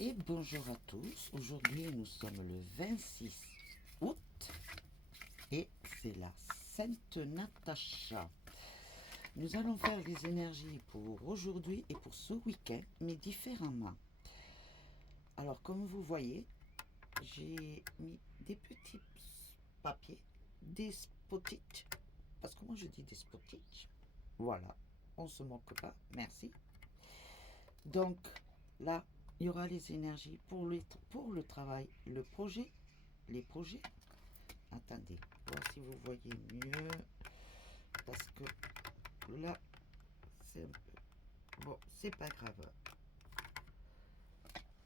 Et bonjour à tous. Aujourd'hui, nous sommes le 26 août et c'est la Sainte Natacha. Nous allons faire les énergies pour aujourd'hui et pour ce week-end, mais différemment. Alors, comme vous voyez, j'ai mis des petits papiers, des spotich, parce que moi je dis des spotich. Voilà, on se moque pas, merci. Donc, là, il y aura les énergies pour le travail, le projet, les projets. Attendez, voir si vous voyez mieux. Parce que là, c'est un peu... Bon, c'est pas grave.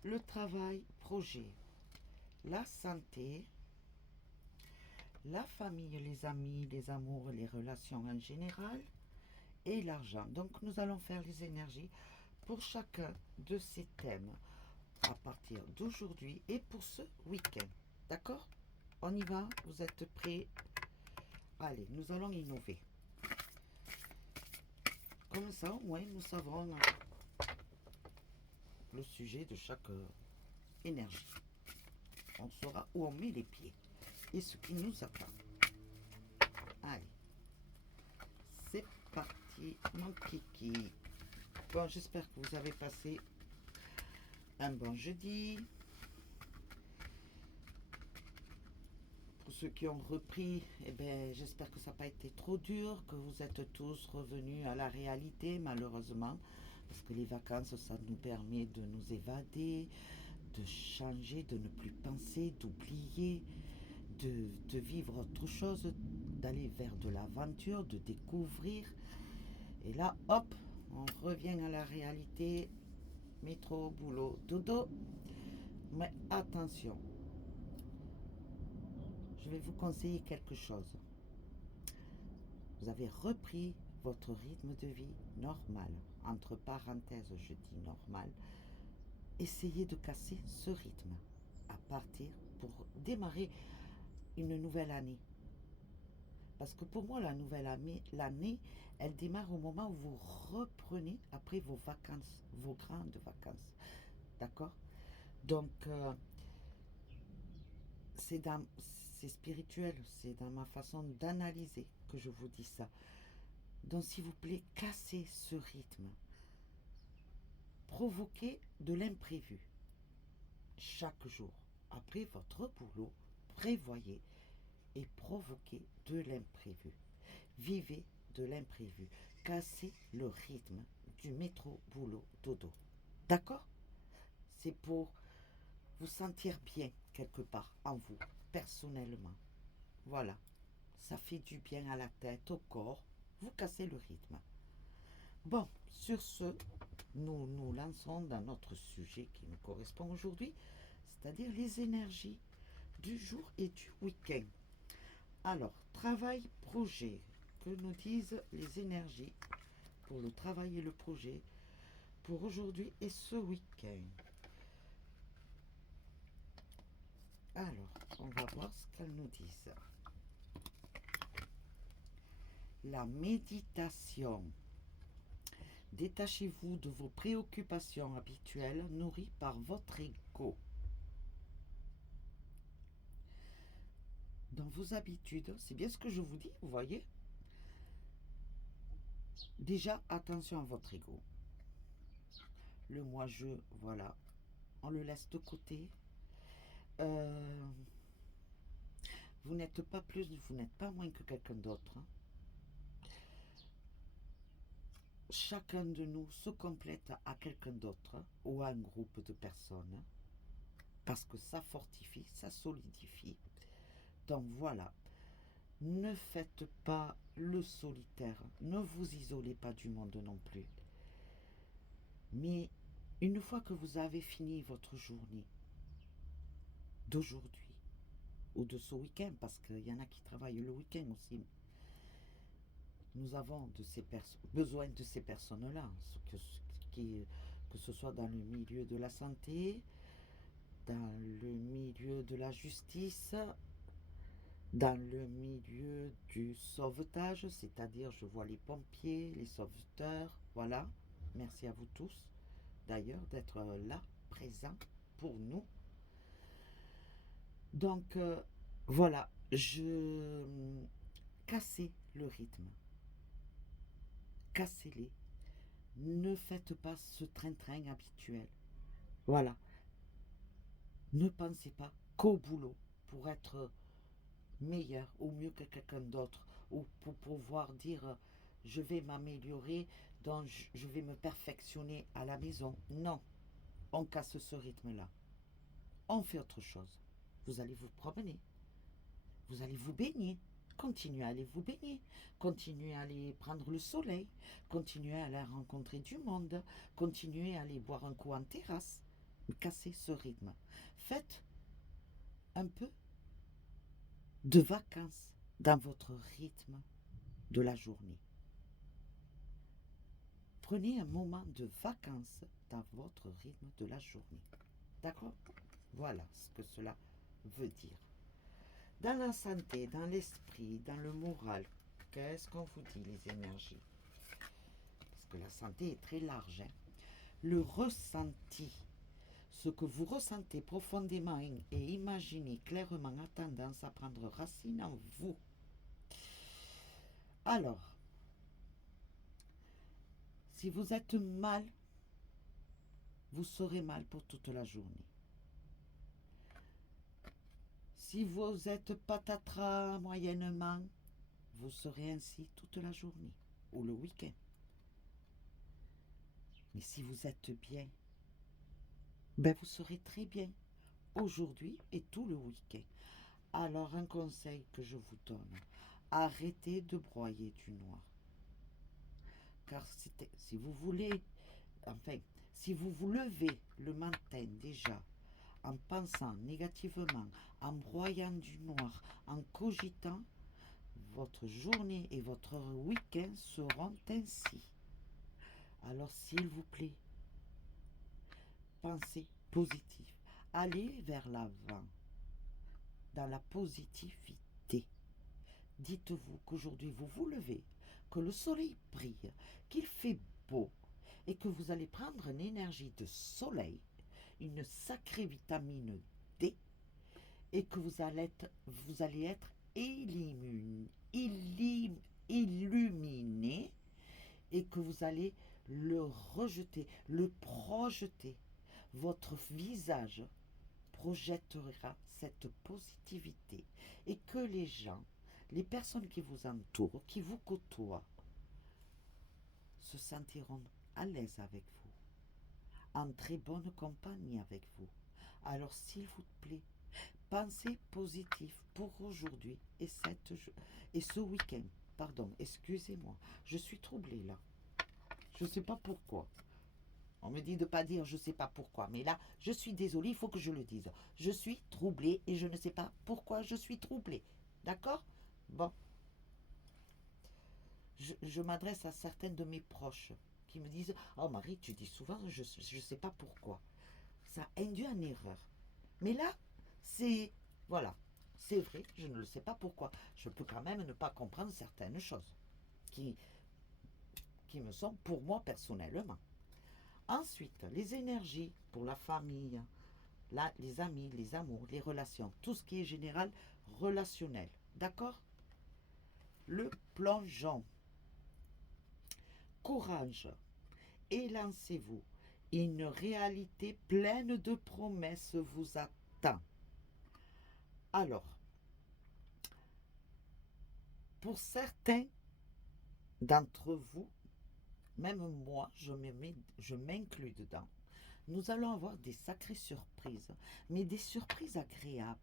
Le travail, projet, la santé, la famille, les amis, les amours, les relations en général et l'argent. Donc, nous allons faire les énergies pour chacun de ces thèmes à partir d'aujourd'hui et pour ce week-end. D'accord? On y va? Vous êtes prêts? Allez, nous allons innover. Comme ça, au moins, nous savons le sujet de chaque énergie. On saura où on met les pieds et ce qui nous attend. Allez, c'est parti, mon kiki. Bon, j'espère que vous avez passé un bon jeudi. Pour ceux qui ont repris, eh ben, j'espère que ça n'a pas été trop dur, que vous êtes tous revenus à la réalité, malheureusement, parce que les vacances, ça nous permet de nous évader, de changer, de ne plus penser, d'oublier, de vivre autre chose, d'aller vers de l'aventure, de découvrir. Et là, hop, on revient à la réalité, métro, boulot, dodo. Mais attention, je vais vous conseiller quelque chose. Vous avez repris votre rythme de vie normal. Entre parenthèses, je dis normal. Essayez de casser ce rythme à partir pour démarrer une nouvelle année. Parce que pour moi, la nouvelle année, elle démarre au moment où vous reprenez après vos vacances, vos grandes vacances. D'accord? Donc, c'est spirituel, c'est dans ma façon d'analyser que je vous dis ça. Donc, s'il vous plaît, cassez ce rythme. Provoquez de l'imprévu chaque jour. Après votre boulot, prévoyez et provoquez de l'imprévu. Vivez de l'imprévu. Cassez le rythme du métro, boulot, dodo. D'accord? C'est pour vous sentir bien quelque part en vous, personnellement. Voilà. Ça fait du bien à la tête, au corps. Vous cassez le rythme. Bon, sur ce, nous nous lançons dans notre sujet qui nous correspond aujourd'hui, c'est-à-dire les énergies du jour et du week-end. Alors, travail, projet, que nous disent les énergies pour le travail et le projet pour aujourd'hui et ce week-end. Alors, on va voir ce qu'elles nous disent. La méditation. Détachez-vous de vos préoccupations habituelles nourries par votre ego. Dans vos habitudes, c'est bien ce que je vous dis, vous voyez. Déjà, attention à votre ego. Le moi-je, voilà, on le laisse de côté. Vous n'êtes pas plus, vous n'êtes pas moins que quelqu'un d'autre. Chacun de nous se complète à quelqu'un d'autre ou à un groupe de personnes parce que ça fortifie, ça solidifie. Donc voilà, ne faites pas le solitaire, ne vous isolez pas du monde non plus. Mais une fois que vous avez fini votre journée d'aujourd'hui ou de ce week-end, parce qu'il y en a qui travaillent le week-end aussi, nous avons besoin de ces personnes-là, que ce soit dans le milieu de la santé, dans le milieu de la justice, dans le milieu du sauvetage, c'est-à-dire je vois les pompiers, les sauveteurs, voilà. Merci à vous tous d'ailleurs d'être là, présents. pour nous. Donc, voilà, cassez le rythme, cassez-les. Ne faites pas ce train-train habituel. Voilà. Ne pensez pas qu'au boulot pour être meilleur ou mieux que quelqu'un d'autre ou pour pouvoir dire je vais m'améliorer, donc je vais me perfectionner à la maison. Non, on casse ce rythme-là. On fait autre chose. Vous allez vous promener, vous allez vous baigner. Continuez à aller vous baigner, continuez à aller prendre le soleil, continuez à aller rencontrer du monde, continuez à aller boire un coup en terrasse. Cassez ce rythme. Faites un peu de vacances dans votre rythme de la journée. Prenez un moment de vacances dans votre rythme de la journée. D'accord? Voilà ce que cela veut dire. Dans la santé, dans l'esprit, dans le moral, qu'est-ce qu'on vous dit les énergies? Parce que la santé est très large. Hein? Le ressenti, ce que vous ressentez profondément et imaginez clairement a tendance à prendre racine en vous. Alors, si vous êtes mal, vous serez mal pour toute la journée. Si vous êtes patatras moyennement, vous serez ainsi toute la journée ou le week-end. Mais si vous êtes bien, ben vous serez très bien aujourd'hui et tout le week-end. Alors un conseil que je vous donne, arrêtez de broyer du noir. Car si vous voulez, enfin, si vous vous levez le matin déjà en pensant négativement, en broyant du noir, en cogitant, votre journée et votre week-end seront ainsi. Alors s'il vous plaît, pensez positif. Allez vers l'avant, dans la positivité. Dites-vous qu'aujourd'hui vous vous levez, que le soleil brille, qu'il fait beau et que vous allez prendre une énergie de soleil, une sacrée vitamine D et que vous allez être illuminé et que vous allez le rejeter, le projeter. Votre visage projettera cette positivité et que les gens, les personnes qui vous entourent, qui vous côtoient, se sentiront à l'aise avec vous, en très bonne compagnie avec vous. Alors s'il vous plaît, pensez positif pour aujourd'hui et ce week-end. Pardon, excusez-moi, je suis troublée là. Je ne sais pas pourquoi. On me dit de ne pas dire je ne sais pas pourquoi, mais là, je suis désolée, il faut que je le dise. Je suis troublée et je ne sais pas pourquoi je suis troublée. D'accord? Bon. Je m'adresse à certaines de mes proches qui me disent oh Marie, tu dis souvent je ne sais pas pourquoi. Ça induit en erreur. Mais là, c'est. Voilà. C'est vrai, je ne le sais pas pourquoi. Je peux quand même ne pas comprendre certaines choses qui me sont pour moi personnellement. Ensuite, les énergies pour la famille, les amis, les amours, les relations, tout ce qui est général relationnel. D'accord? Le plongeon. Courage. Élancez-vous. Une réalité pleine de promesses vous attend. Alors, pour certains d'entre vous, même moi, je m'inclus dedans. Nous allons avoir des sacrées surprises, mais des surprises agréables.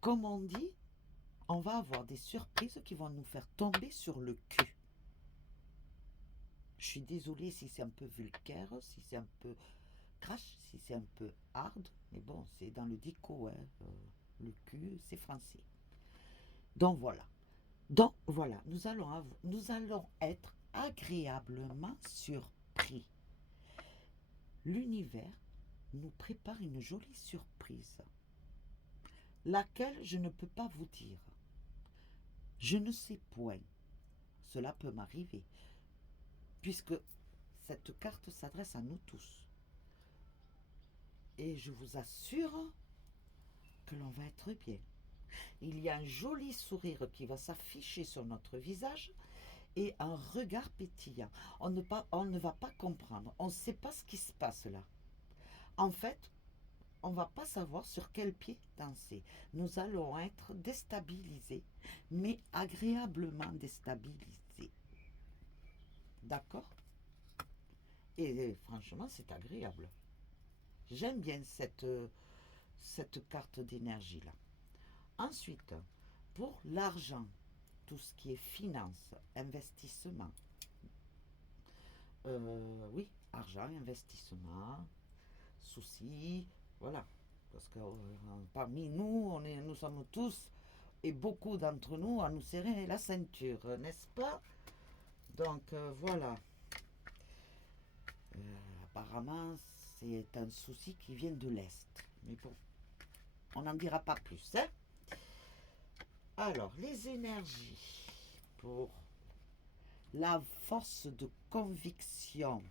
Comme on dit, on va avoir des surprises qui vont nous faire tomber sur le cul. Je suis désolée si c'est un peu vulgaire, si c'est un peu crash, si c'est un peu hard, mais bon, c'est dans le dico, hein, le cul, c'est français. Donc voilà, nous allons être agréablement surpris. L'univers nous prépare une jolie surprise, laquelle je ne peux pas vous dire. Je ne sais point. Cela peut m'arriver, puisque cette carte s'adresse à nous tous. Et je vous assure que l'on va être bien. Il y a un joli sourire qui va s'afficher sur notre visage et un regard pétillant. On ne va pas comprendre, on ne sait pas ce qui se passe là. En fait, on ne va pas savoir sur quel pied danser. Nous allons être déstabilisés, mais agréablement déstabilisés. D'accord? Et franchement, c'est agréable. J'aime bien cette carte d'énergie-là. Ensuite, pour l'argent, tout ce qui est finance, investissement, oui, argent, investissement, soucis, voilà. Parce que parmi nous, nous sommes tous, et beaucoup d'entre nous, à nous serrer la ceinture, n'est-ce pas? Donc voilà. Apparemment, c'est un souci qui vient de l'Est. Mais bon, on n'en dira pas plus, hein? Alors, les énergies pour la force de conviction.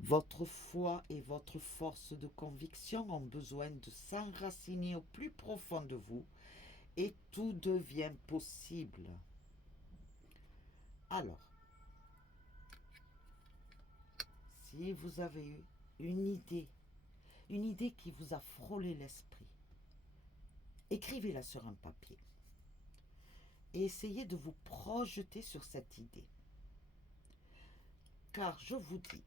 Votre foi et votre force de conviction ont besoin de s'enraciner au plus profond de vous et tout devient possible. Alors, si vous avez eu une idée qui vous a frôlé l'esprit, écrivez-la sur un papier et essayez de vous projeter sur cette idée. Car je vous dis,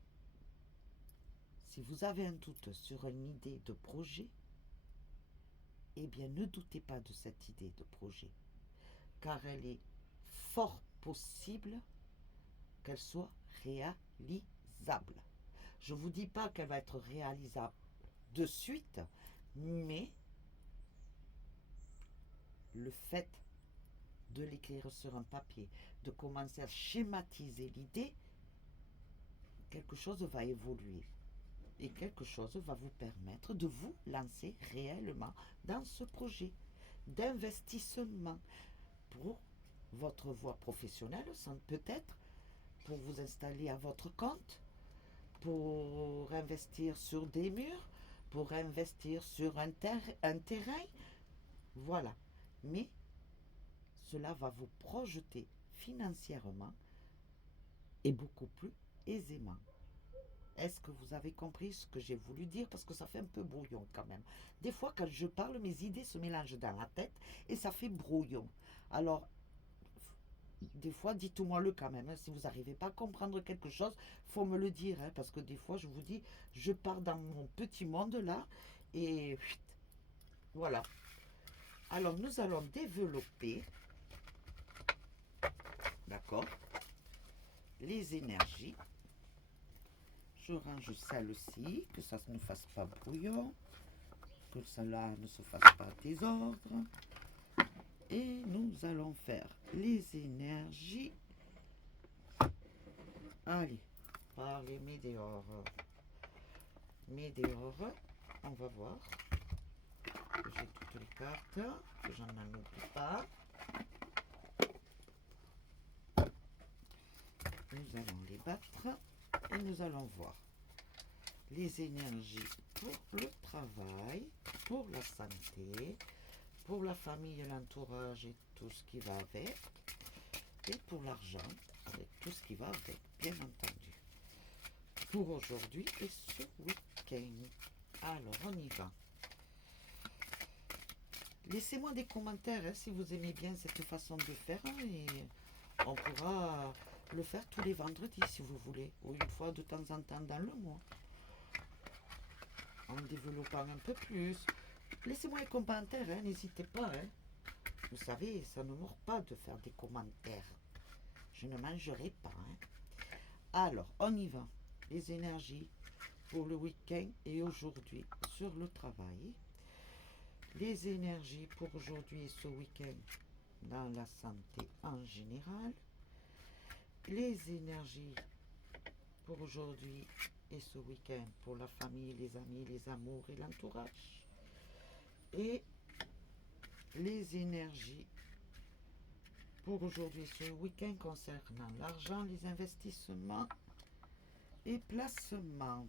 si vous avez un doute sur une idée de projet, eh bien ne doutez pas de cette idée de projet, car elle est fort possible qu'elle soit réalisable. Je ne vous dis pas qu'elle va être réalisable de suite, mais le fait de l'écrire sur un papier, de commencer à schématiser l'idée, quelque chose va évoluer. Et quelque chose va vous permettre de vous lancer réellement dans ce projet d'investissement pour votre voie professionnelle, peut-être pour vous installer à votre compte, pour investir sur des murs, pour investir sur un terrain. Voilà. Mais cela va vous projeter financièrement et beaucoup plus aisément. Est-ce que vous avez compris ce que j'ai voulu dire? Parce que ça fait un peu brouillon quand même. Des fois, quand je parle, mes idées se mélangent dans la tête et ça fait brouillon. Alors, des fois, dites-moi-le quand même. Si vous n'arrivez pas à comprendre quelque chose, il faut me le dire. Parce que des fois, je vous dis, je pars dans mon petit monde là et voilà. Alors, nous allons développer, d'accord, les énergies. Je range celle-ci, que ça ne fasse pas brouillon, que celle-là ne se fasse pas désordre. Et nous allons faire les énergies. Allez, par les météores. Météores, on va voir. J'ai toutes les cartes, que j'en oublie pas. Nous allons les battre et nous allons voir les énergies pour le travail, pour la santé, pour la famille, l'entourage et tout ce qui va avec, et pour l'argent, avec tout ce qui va avec, bien entendu. Pour aujourd'hui et ce week-end. Alors, on y va. Laissez-moi des commentaires si vous aimez bien cette façon de faire et on pourra le faire tous les vendredis si vous voulez, ou une fois de temps en temps dans le mois. En développant un peu plus. Laissez-moi les commentaires, n'hésitez pas. Vous savez, ça ne mord pas de faire des commentaires. Je ne mangerai pas. Alors, on y va. Les énergies pour le week-end et aujourd'hui sur le travail. Les énergies pour aujourd'hui et ce week-end dans la santé en général. Les énergies pour aujourd'hui et ce week-end pour la famille, les amis, les amours et l'entourage. Et les énergies pour aujourd'hui et ce week-end concernant l'argent, les investissements et placements.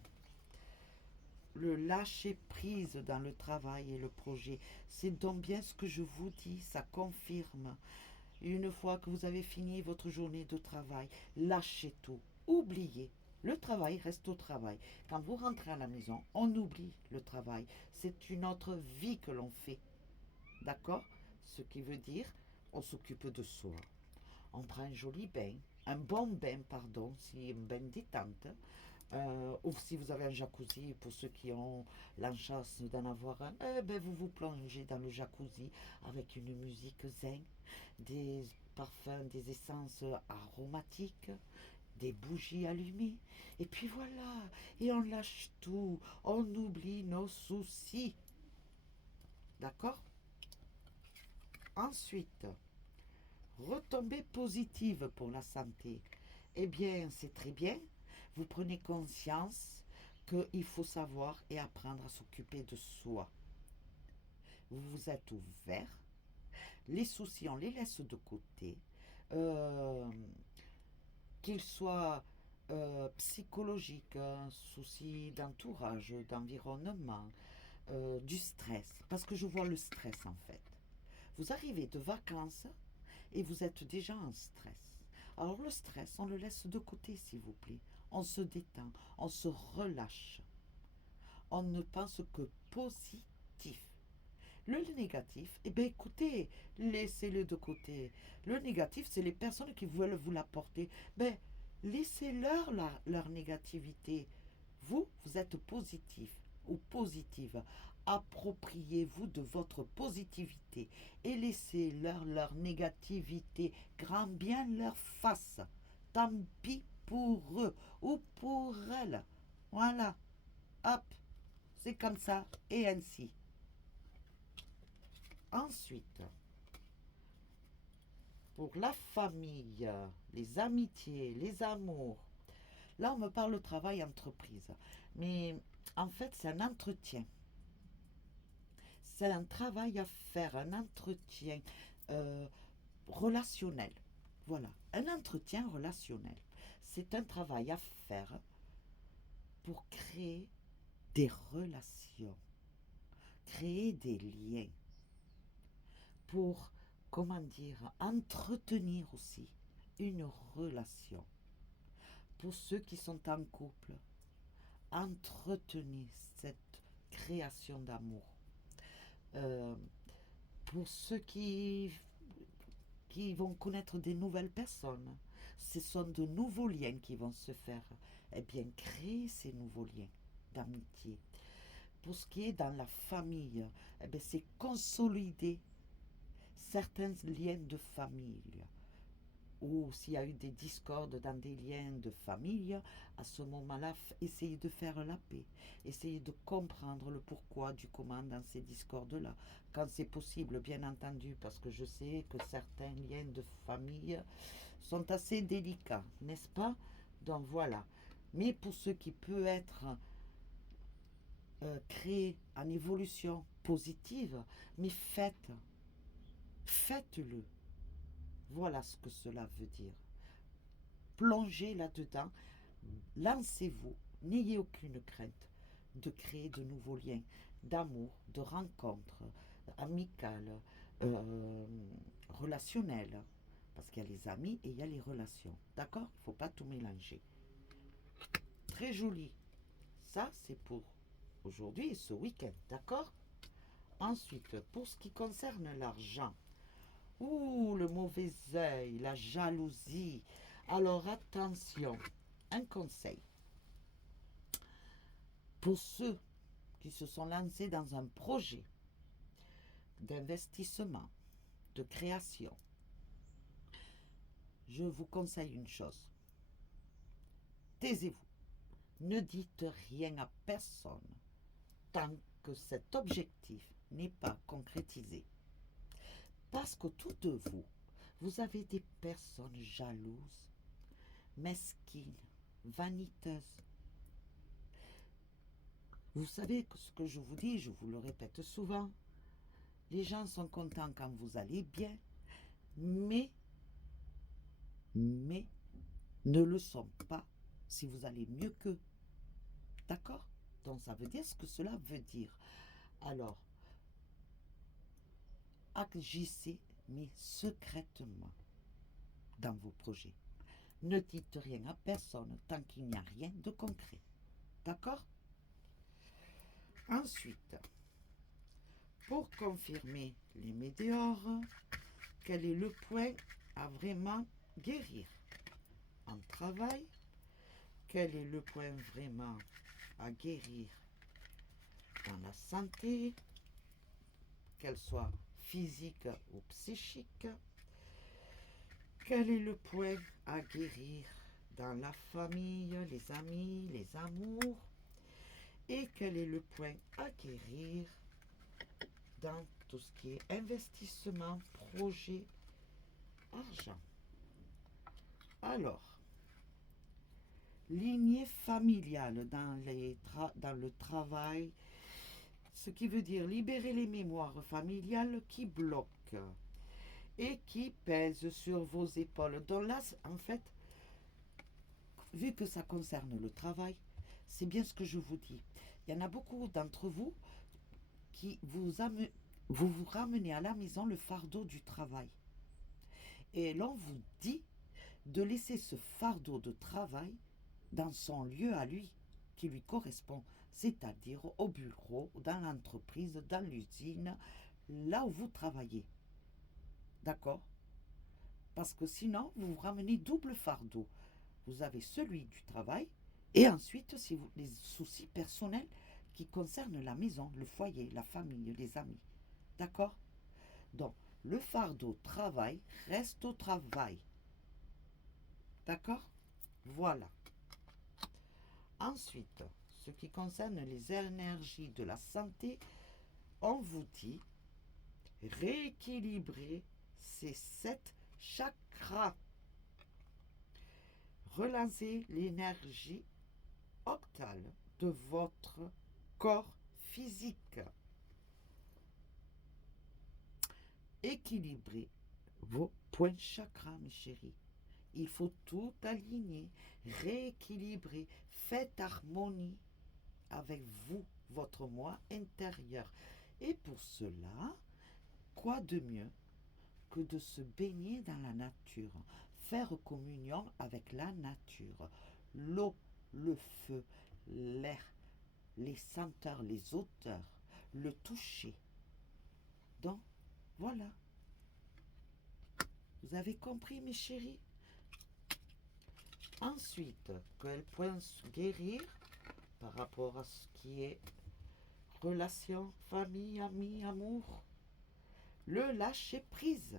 le lâcher prise dans le travail et le projet. C'est donc bien ce que je vous dis, ça confirme. Une fois que vous avez fini votre journée de travail, lâchez tout, oubliez. Le travail reste au travail. Quand vous rentrez à la maison, on oublie le travail. C'est une autre vie que l'on fait. D'accord? Ce qui veut dire, on s'occupe de soi. On prend un joli bain, un bon bain, pardon, si un bain détente. Ou si vous avez un jacuzzi, pour ceux qui ont la chance d'en avoir un, vous vous plongez dans le jacuzzi avec une musique zen, des parfums, des essences aromatiques, des bougies allumées. Et puis voilà, et on lâche tout, on oublie nos soucis. D'accord? Ensuite, retombée positive pour la santé. Eh bien, c'est très bien. Vous prenez conscience qu'il faut savoir et apprendre à s'occuper de soi. Vous vous êtes ouvert. Les soucis, on les laisse de côté. Euh, Qu'ils soient psychologiques, soucis d'entourage, d'environnement, du stress. Parce que je vois le stress en fait. Vous arrivez de vacances et vous êtes déjà en stress. Alors le stress, on le laisse de côté s'il vous plaît. On se détend, on se relâche. On ne pense que positif. Le négatif, eh bien écoutez, laissez-le de côté. Le négatif, c'est les personnes qui veulent vous l'apporter. Ben, laissez-leur leur négativité. Vous, vous êtes positif ou positive. Appropriez-vous de votre positivité et laissez-leur leur négativité. Grand bien leur face. Tant pis pour eux ou pour elles. Voilà. Hop. C'est comme ça et ainsi. Ensuite, pour la famille, les amitiés, les amours. Là, on me parle de travail entreprise. Mais en fait, c'est un entretien. C'est un travail à faire, un entretien euh, relationnel. Voilà, un entretien relationnel. C'est un travail à faire pour créer des relations, créer des liens, pour, comment dire, entretenir aussi une relation. Pour ceux qui sont en couple, entretenez cette création d'amour. Euh, pour ceux qui vont connaître des nouvelles personnes, ce sont de nouveaux liens qui vont se faire. Eh bien, créez ces nouveaux liens d'amitié. Pour ce qui est dans la famille, eh bien, c'est consolider certains liens de famille. Ou s'il y a eu des discordes dans des liens de famille, à ce moment-là, essayez de faire la paix. Essayez de comprendre le pourquoi du comment dans ces discordes-là. Quand c'est possible, bien entendu, parce que je sais que certains liens de famille sont assez délicats, n'est-ce pas? Donc voilà. Mais pour ce qui peut être créé en évolution positive, mais faites-le. Voilà ce que cela veut dire. Plongez là-dedans, lancez-vous, n'ayez aucune crainte de créer de nouveaux liens d'amour, de rencontres amicales, relationnelles. Parce qu'il y a les amis et il y a les relations. D'accord? Il ne faut pas tout mélanger. Très joli. Ça, c'est pour aujourd'hui et ce week-end. D'accord? Ensuite, pour ce qui concerne l'argent, ouh, le mauvais œil, la jalousie. Alors attention, un conseil. Pour ceux qui se sont lancés dans un projet d'investissement, de création, je vous conseille une chose. Taisez-vous. Ne dites rien à personne tant que cet objectif n'est pas concrétisé. Parce qu'autour de vous, vous avez des personnes jalouses, mesquines, vaniteuses. Vous savez que ce que je vous dis, je vous le répète souvent, les gens sont contents quand vous allez bien, mais ne le sont pas si vous allez mieux qu'eux. D'accord? Donc ça veut dire ce que cela veut dire. Alors, agissez, mais secrètement dans vos projets. Ne dites rien à personne tant qu'il n'y a rien de concret. D'accord? Ensuite, pour confirmer les météores, quel est le point à vraiment guérir en travail? Quel est le point vraiment à guérir dans la santé, qu'elle soit physique ou psychique? Quel est le point à guérir dans la famille, les amis, les amours? Et quel est le point à guérir dans tout ce qui est investissement, projet, argent? Alors, lignée familiale dans le travail, ce qui veut dire libérer les mémoires familiales qui bloquent et qui pèsent sur vos épaules. Donc là, en fait, vu que ça concerne le travail, c'est bien ce que je vous dis. Il y en a beaucoup d'entre vous qui vous ramenez à la maison le fardeau du travail. Et l'on vous dit de laisser ce fardeau de travail dans son lieu à lui, qui lui correspond, c'est-à-dire au bureau, dans l'entreprise, dans l'usine, là où vous travaillez. D'accord? Parce que sinon, vous vous ramenez double fardeau. Vous avez celui du travail et ensuite les soucis personnels qui concernent la maison, le foyer, la famille, les amis. D'accord? Donc, le fardeau travail reste au travail. D'accord? Voilà. Ensuite, ce qui concerne les énergies de la santé, on vous dit rééquilibrer ces 7 chakras. Relancez l'énergie octale de votre corps physique. Équilibrez vos points chakras, mes chéris. Il faut tout aligner, rééquilibrer, faites harmonie avec vous, votre moi intérieur. Et pour cela, quoi de mieux que de se baigner dans la nature, faire communion avec la nature, l'eau, le feu, l'air, les senteurs, les odeurs, le toucher. Donc, voilà. Vous avez compris, mes chéris? Ensuite, quel point guérir par rapport à ce qui est relation, famille, amis, amour? Le lâcher prise.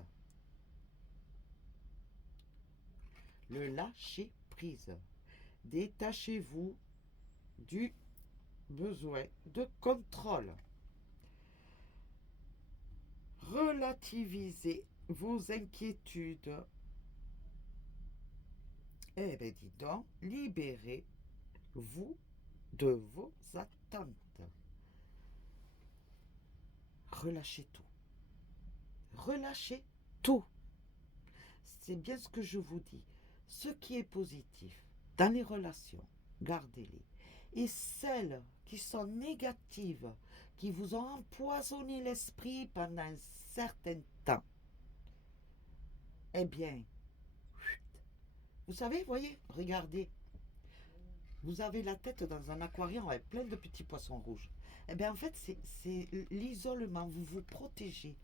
Le lâcher prise. Détachez-vous du besoin de contrôle. Relativisez vos inquiétudes. Eh bien, dis donc, libérez-vous de vos attentes. Relâchez tout. Relâchez tout. C'est bien ce que je vous dis. Ce qui est positif dans les relations, gardez-les. Et celles qui sont négatives, qui vous ont empoisonné l'esprit pendant un certain temps, eh bien, vous savez, voyez, regardez, vous avez la tête dans un aquarium avec plein de petits poissons rouges. Eh bien, en fait, c'est l'isolement, vous vous protégez.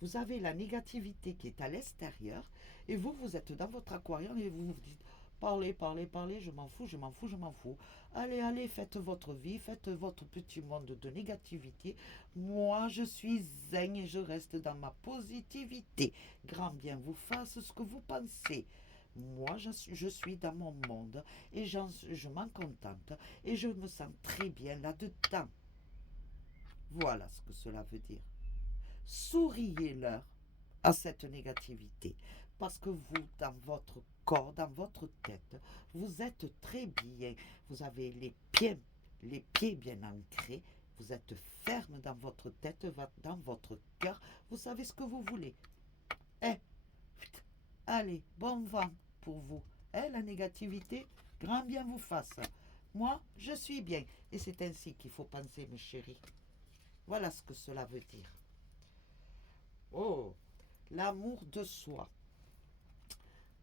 Vous avez la négativité qui est à l'extérieur et vous, vous êtes dans votre aquarium et vous vous dites parlez, parlez, parlez, je m'en fous, je m'en fous, je m'en fous. Allez, allez, faites votre vie, faites votre petit monde de négativité. Moi, je suis zen et je reste dans ma positivité. Grand bien vous fasse ce que vous pensez. Moi, je suis dans mon monde et je m'en contente et je me sens très bien là-dedans. Voilà ce que cela veut dire. Souriez-leur à cette négativité. Parce que vous, dans votre corps, dans votre tête, vous êtes très bien. Vous avez les pieds bien ancrés. Vous êtes ferme dans votre tête, dans votre cœur. Vous savez ce que vous voulez. Eh, allez, bon vent pour vous. La négativité, grand bien vous fasse. Moi, je suis bien. Et c'est ainsi qu'il faut penser, mes chéris. Voilà ce que cela veut dire. Oh, l'amour de soi.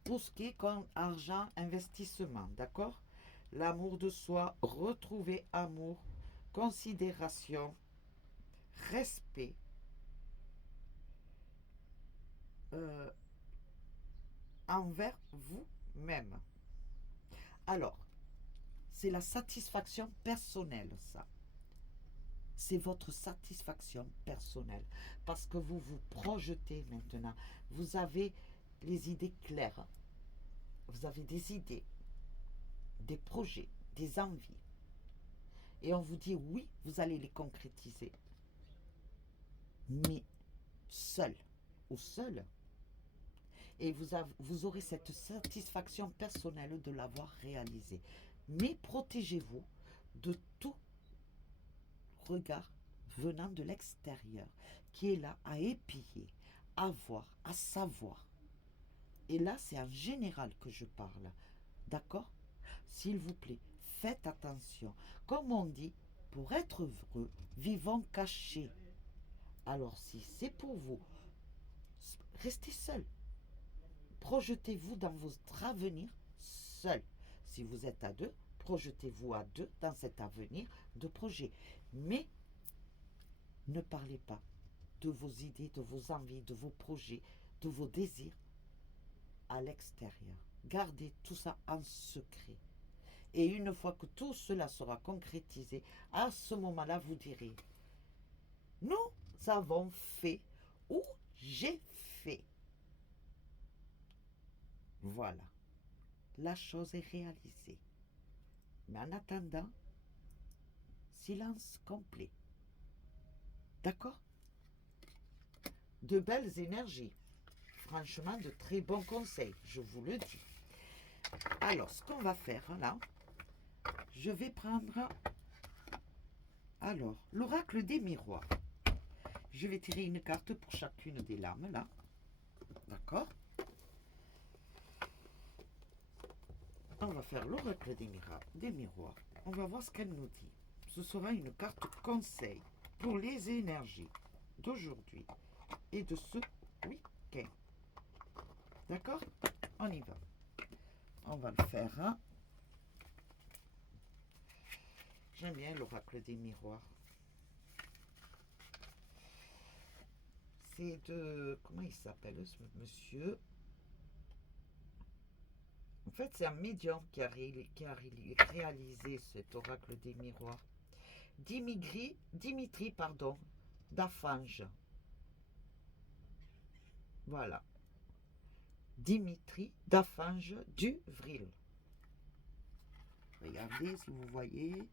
Tout ce qui est comme argent, investissement, d'accord? L'amour de soi, retrouver amour, considération, respect, euh, envers vous-même. Alors, c'est la satisfaction personnelle, ça. C'est votre satisfaction personnelle. Parce que vous vous projetez maintenant. Vous avez les idées claires. Vous avez des idées, des projets, des envies. Et on vous dit oui, vous allez les concrétiser. Mais seul ou seul. Et vous aurez cette satisfaction personnelle de l'avoir réalisé. Mais protégez-vous de tout regard venant de l'extérieur qui est là à épier, à voir, à savoir. Et là, c'est en général que je parle. D'accord? S'il vous plaît, faites attention. Comme on dit, pour être heureux, vivons cachés. Alors, si c'est pour vous, restez seul. Projetez-vous dans votre avenir seul. Si vous êtes à deux, projetez-vous à deux dans cet avenir de projet. Mais ne parlez pas de vos idées, de vos envies, de vos projets, de vos désirs à l'extérieur. Gardez tout ça en secret. Et une fois que tout cela sera concrétisé, à ce moment-là, vous direz, nous avons fait ou j'ai fait. Voilà, la chose est réalisée. Mais en attendant, silence complet. D'accord? De belles énergies. Franchement, de très bons conseils, je vous le dis. Alors, ce qu'on va faire là, je vais prendre alors l'oracle des miroirs. Je vais tirer une carte pour chacune des lames là. D'accord? On va faire l'oracle des miroirs. On va voir ce qu'elle nous dit. Ce sera une carte conseil pour les énergies d'aujourd'hui et de ce week-end. D'accord? On y va. On va le faire. Hein? J'aime bien l'oracle des miroirs. C'est de... Comment il s'appelle ce monsieur? En fait, c'est un médium qui a réalisé cet oracle des miroirs. Dimitri, Dafange. Voilà. Dimitri Dafange du Vril. Regardez si vous voyez.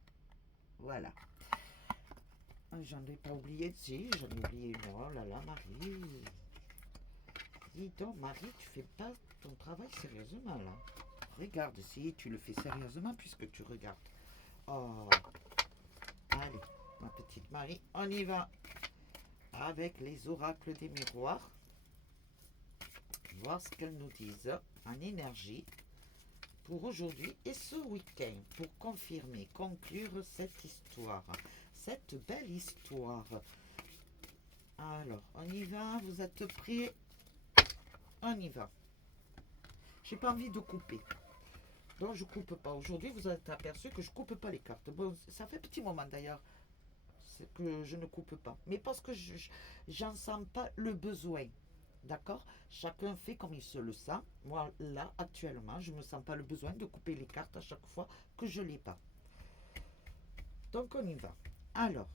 Voilà. J'en ai pas oublié si, j'en ai oublié une. Oh là là, Marie. Dis donc, Marie, tu fais pas ton travail sérieusement là. Regarde si tu le fais sérieusement puisque tu regardes. Oh. Allez, ma petite Marie, on y va. Avec les oracles des miroirs. Voir ce qu'elles nous disent en énergie pour aujourd'hui et ce week-end pour confirmer, conclure cette histoire, cette belle histoire. Alors, on y va, vous êtes prêts? On y va. J'ai pas envie de couper. Donc je coupe pas. Aujourd'hui, vous êtes aperçu que je coupe pas les cartes. Bon, ça fait petit moment d'ailleurs que je ne coupe pas. Mais parce que j'en sens pas le besoin. D'accord? Chacun fait comme il se le sent. Moi, là, actuellement, je ne me sens pas le besoin de couper les cartes à chaque fois que je ne l'ai pas. Donc, on y va. Alors,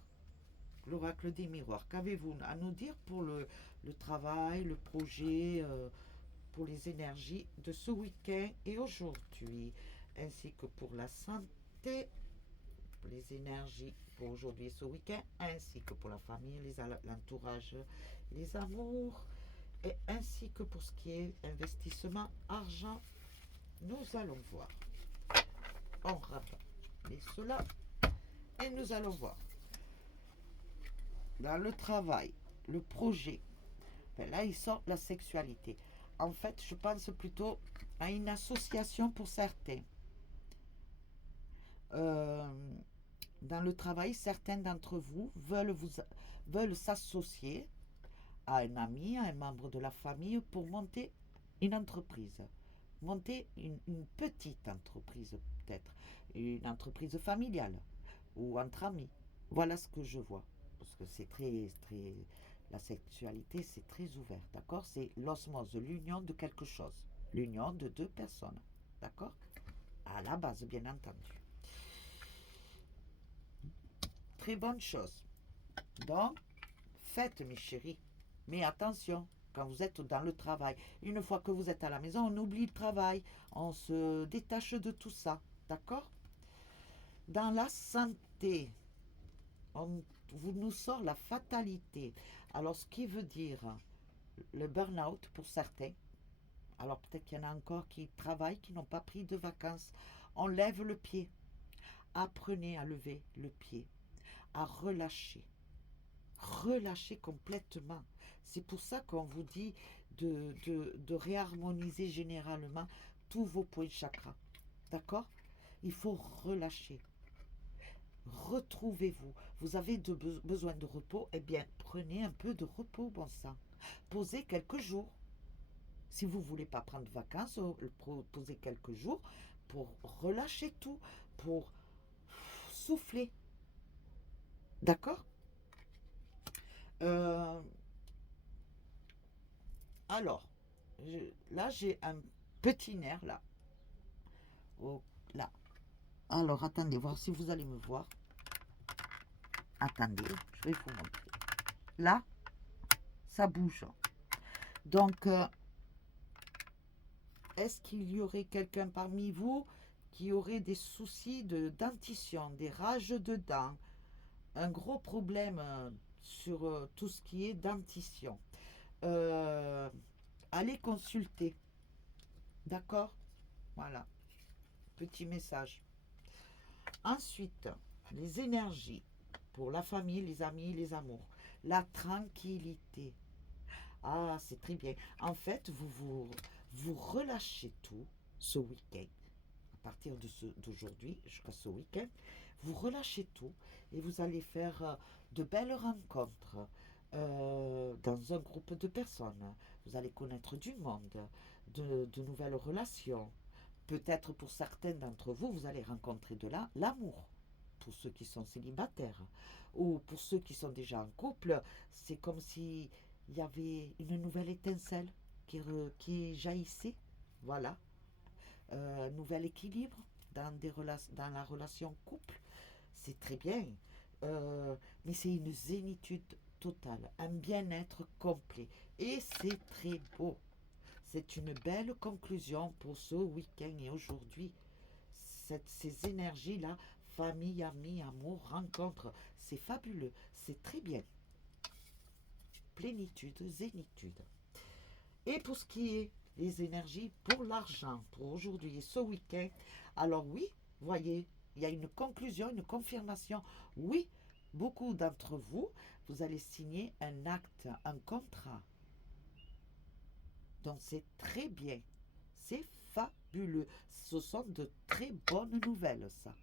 l'oracle des miroirs, qu'avez-vous à nous dire pour le travail, le projet, pour les énergies de ce week-end et aujourd'hui, ainsi que pour la santé, pour les énergies pour aujourd'hui et ce week-end, ainsi que pour la famille, l'entourage, les amours, et ainsi que pour ce qui est investissement, argent, nous allons voir. On rabat cela et nous allons voir. Dans le travail, le projet, ben là il sort la sexualité. En fait, je pense plutôt à une association pour certains. dans le travail, certains d'entre vous veulent s'associer à un ami, à un membre de la famille pour monter une entreprise. Monter une petite entreprise peut-être, une entreprise familiale ou entre amis. Voilà ce que je vois. Parce que c'est très, la sexualité, c'est très ouvert, d'accord? C'est l'osmose, l'union de quelque chose. L'union de deux personnes, d'accord? À la base, bien entendu. Très bonne chose. Donc, faites, mes chéris. Mais attention, quand vous êtes dans le travail, une fois que vous êtes à la maison, on oublie le travail. On se détache de tout ça, d'accord? Dans la santé, vous nous sort la fatalité. Alors, ce qui veut dire le burn-out pour certains. Alors, peut-être qu'il y en a encore qui travaillent, qui n'ont pas pris de vacances. On lève le pied. Apprenez à lever le pied, à relâcher. Relâcher complètement. C'est pour ça qu'on vous dit de réharmoniser généralement tous vos points de chakra. D'accord? Il faut relâcher. Retrouvez-vous. Vous avez besoin de repos, eh bien, prenez un peu de repos, bon sang. Posez quelques jours. Si vous ne voulez pas prendre de vacances, posez quelques jours pour relâcher tout, pour souffler. D'accord? Euh, alors, là, j'ai un petit nerf, là. Oh, là. Alors, attendez, voir si vous allez me voir. Attendez, je vais vous montrer. Là, ça bouge. Donc, est-ce qu'il y aurait quelqu'un parmi vous qui aurait des soucis de dentition, des rages de dents, un gros problème sur tout ce qui est dentition? Euh, Allez consulter. D'accord? Voilà, petit message. Ensuite, les énergies pour la famille, les amis, les amours. La tranquillité. Ah, c'est très bien. En fait, vous relâchez tout ce week-end. À partir d'aujourd'hui jusqu'à ce week-end, vous relâchez tout et vous allez faire de belles rencontres dans un groupe de personnes. Vous allez connaître du monde, de nouvelles relations. Peut-être pour certains d'entre vous, vous allez rencontrer de l'amour. Pour ceux qui sont célibataires ou pour ceux qui sont déjà en couple, c'est comme si il y avait une nouvelle étincelle qui jaillissait. Voilà, un nouvel équilibre dans la relation couple. C'est très bien, mais c'est une zénitude totale, un bien-être complet. Et c'est très beau. C'est une belle conclusion pour ce week-end et aujourd'hui. Ces énergies-là, famille, amis, amour, rencontre, c'est fabuleux, c'est très bien. Plénitude, zénitude. Et pour ce qui est des énergies pour l'argent, pour aujourd'hui et ce week-end, alors oui, voyez, il y a une conclusion, une confirmation. Oui, beaucoup d'entre vous, vous allez signer un acte, un contrat. Donc c'est très bien. C'est fabuleux. Ce sont de très bonnes nouvelles, ça.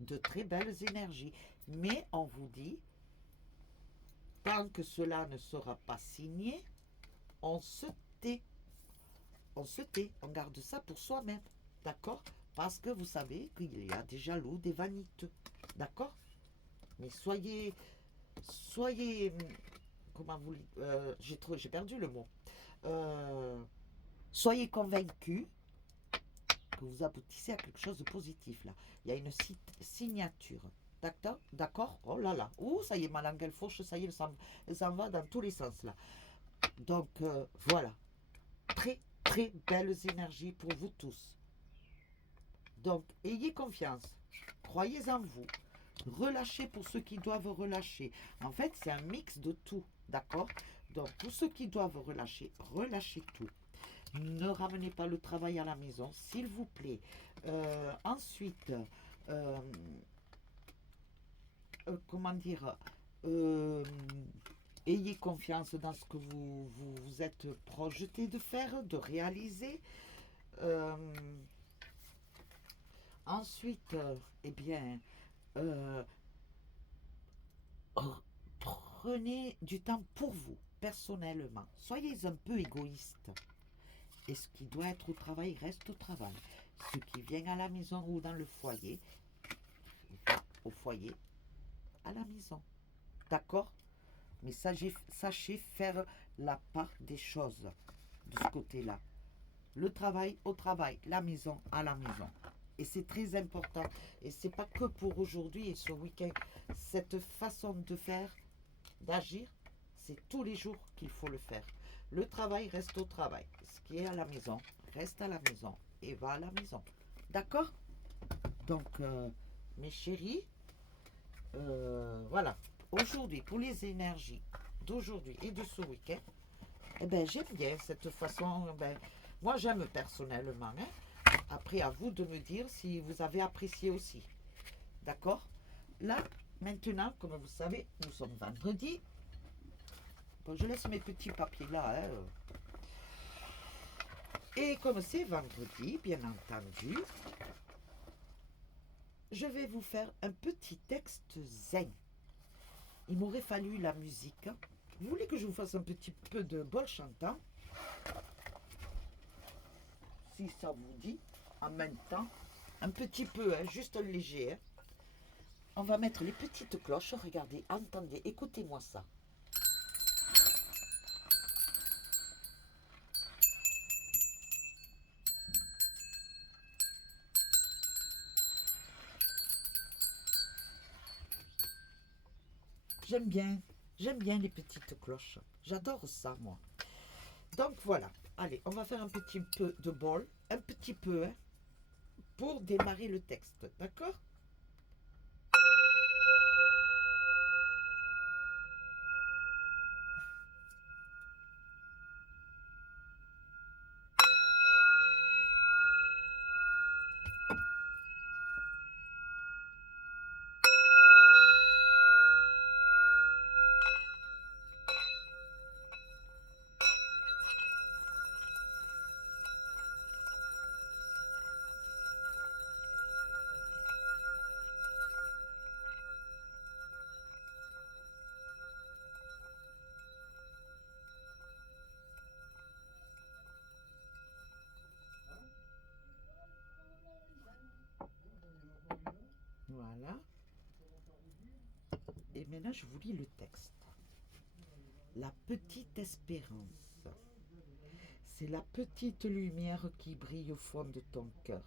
De très belles énergies. Mais on vous dit, tant que cela ne sera pas signé, on se tait. On se tait. On garde ça pour soi-même. D'accord? Parce que vous savez qu'il y a des jaloux, des vaniteux. D'accord? Mais soyez, comment vous, j'ai perdu le mot. Euh, Soyez convaincus que vous aboutissez à quelque chose de positif là. Il y a une signature. D'accord? D'accord? Oh là là. Ouh, ça y est, ma langue elle fauche, ça y est, elle s'en va dans tous les sens là. Donc voilà. Très très belles énergies pour vous tous. Donc ayez confiance. Croyez en vous. Relâchez pour ceux qui doivent relâcher. En fait, c'est un mix de tout. D'accord? Donc pour ceux qui doivent relâcher, relâchez tout. Ne ramenez pas le travail à la maison, s'il vous plaît. Ensuite, euh, comment dire, euh, ayez confiance dans ce que vous êtes projeté de faire, de réaliser. Euh, Ensuite, eh bien, Prenez du temps pour vous, personnellement. Soyez un peu égoïste. Et ce qui doit être au travail reste au travail. Ce qui vient à la maison ou dans le foyer, au foyer, à la maison. D'accord? Mais sachez faire la part des choses de ce côté-là. Le travail au travail, la maison à la maison. Et c'est très important. Et c'est pas que pour aujourd'hui et ce week-end. Cette façon de faire, d'agir, c'est tous les jours qu'il faut le faire. Le travail reste au travail. Ce qui est à la maison reste à la maison et va à la maison. D'accord? Donc, mes chéris, voilà. Aujourd'hui, pour les énergies d'aujourd'hui et de ce week-end, eh ben, j'aime bien cette façon. Moi, j'aime personnellement. Hein. Après, à vous de me dire si vous avez apprécié aussi. D'accord? Là, maintenant, comme vous savez, nous sommes vendredi. Bon, je laisse mes petits papiers là. Hein. Et comme c'est vendredi, bien entendu, je vais vous faire un petit texte zen. Il m'aurait fallu la musique. Vous voulez que je vous fasse un petit peu de bol chantant? Si ça vous dit, en même temps. Un petit peu, hein, juste un léger. Hein. On va mettre les petites cloches. Regardez, entendez, écoutez-moi ça. J'aime bien les petites cloches. J'adore ça, moi. Donc voilà, allez, on va faire un petit peu de bol, un petit peu, hein, pour démarrer le texte, d'accord? Voilà. Et maintenant, je vous lis le texte. La petite espérance. C'est la petite lumière qui brille au fond de ton cœur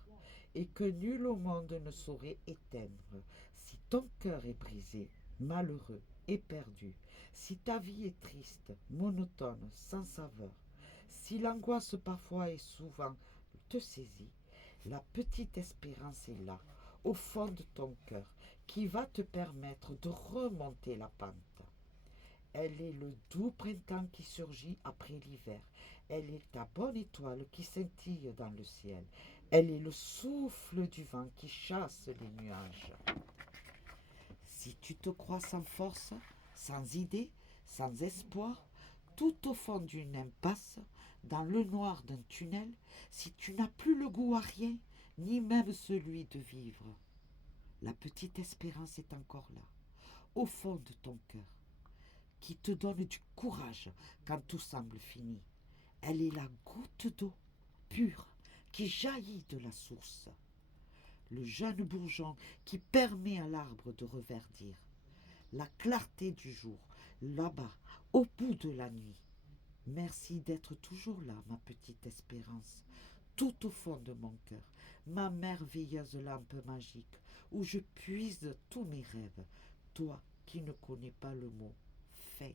et que nul au monde ne saurait éteindre. Si ton cœur est brisé, malheureux et perdu, si ta vie est triste, monotone, sans saveur, si l'angoisse parfois et souvent te saisit, la petite espérance est là, au fond de ton cœur, qui va te permettre de remonter la pente. Elle est le doux printemps qui surgit après l'hiver. Elle est ta bonne étoile qui scintille dans le ciel. Elle est le souffle du vent qui chasse les nuages. Si tu te crois sans force, sans idée, sans espoir, tout au fond d'une impasse, dans le noir d'un tunnel, si tu n'as plus le goût à rien, ni même celui de vivre, la petite espérance est encore là, au fond de ton cœur, qui te donne du courage quand tout semble fini. Elle est la goutte d'eau pure qui jaillit de la source, le jeune bourgeon qui permet à l'arbre de reverdir, la clarté du jour, là-bas, au bout de la nuit. Merci d'être toujours là, ma petite espérance, tout au fond de mon cœur, ma merveilleuse lampe magique, où je puise tous mes rêves, toi qui ne connais pas le mot fin.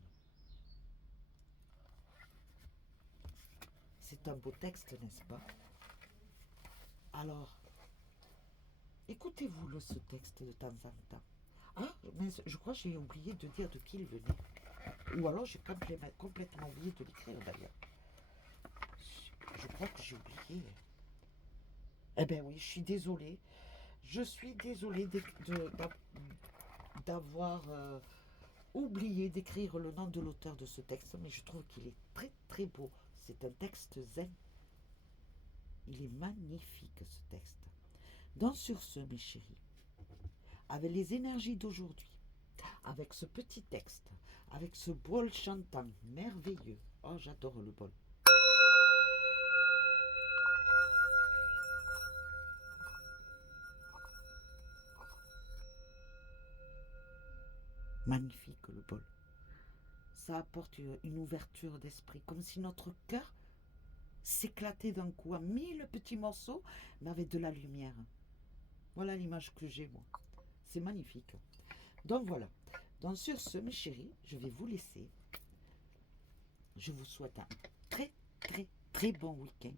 C'est un beau texte, n'est-ce pas? Alors, écoutez-vous ce texte de temps en temps. Ah, mais je crois que j'ai oublié de dire de qui il venait. Ou alors j'ai complètement oublié de l'écrire d'ailleurs. Je crois que j'ai oublié. Eh bien oui, je suis désolée. Je suis désolée d'avoir oublié d'écrire le nom de l'auteur de ce texte, mais je trouve qu'il est très très beau. C'est un texte zen. Il est magnifique ce texte. Donc sur ce, mes chéris, avec les énergies d'aujourd'hui, avec ce petit texte, avec ce bol chantant merveilleux. Oh, j'adore le bol. Magnifique le bol. Ça apporte une ouverture d'esprit, comme si notre cœur s'éclatait d'un coup en mille petits morceaux, mais avec de la lumière. Voilà l'image que j'ai, moi. C'est magnifique. Donc voilà. Donc sur ce, mes chéris, je vais vous laisser. Je vous souhaite un très, très, très bon week-end.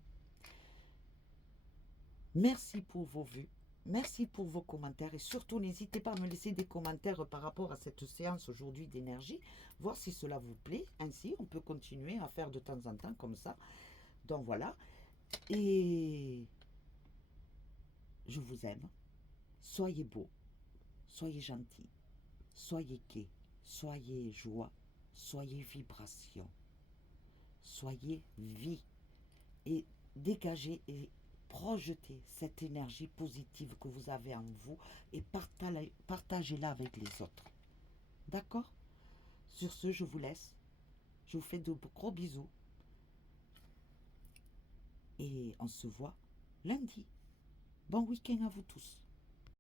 Merci pour vos vues. Merci pour vos commentaires et surtout n'hésitez pas à me laisser des commentaires par rapport à cette séance aujourd'hui d'énergie, voir si cela vous plaît. Ainsi, on peut continuer à faire de temps en temps comme ça. Donc voilà. Et je vous aime. Soyez beaux, soyez gentils, soyez gai, soyez joie, soyez vibration, soyez vie. Et dégagez et projetez cette énergie positive que vous avez en vous et partagez-la avec les autres. D'accord? Sur ce, je vous laisse. Je vous fais de gros bisous. Et on se voit lundi. Bon week-end à vous tous.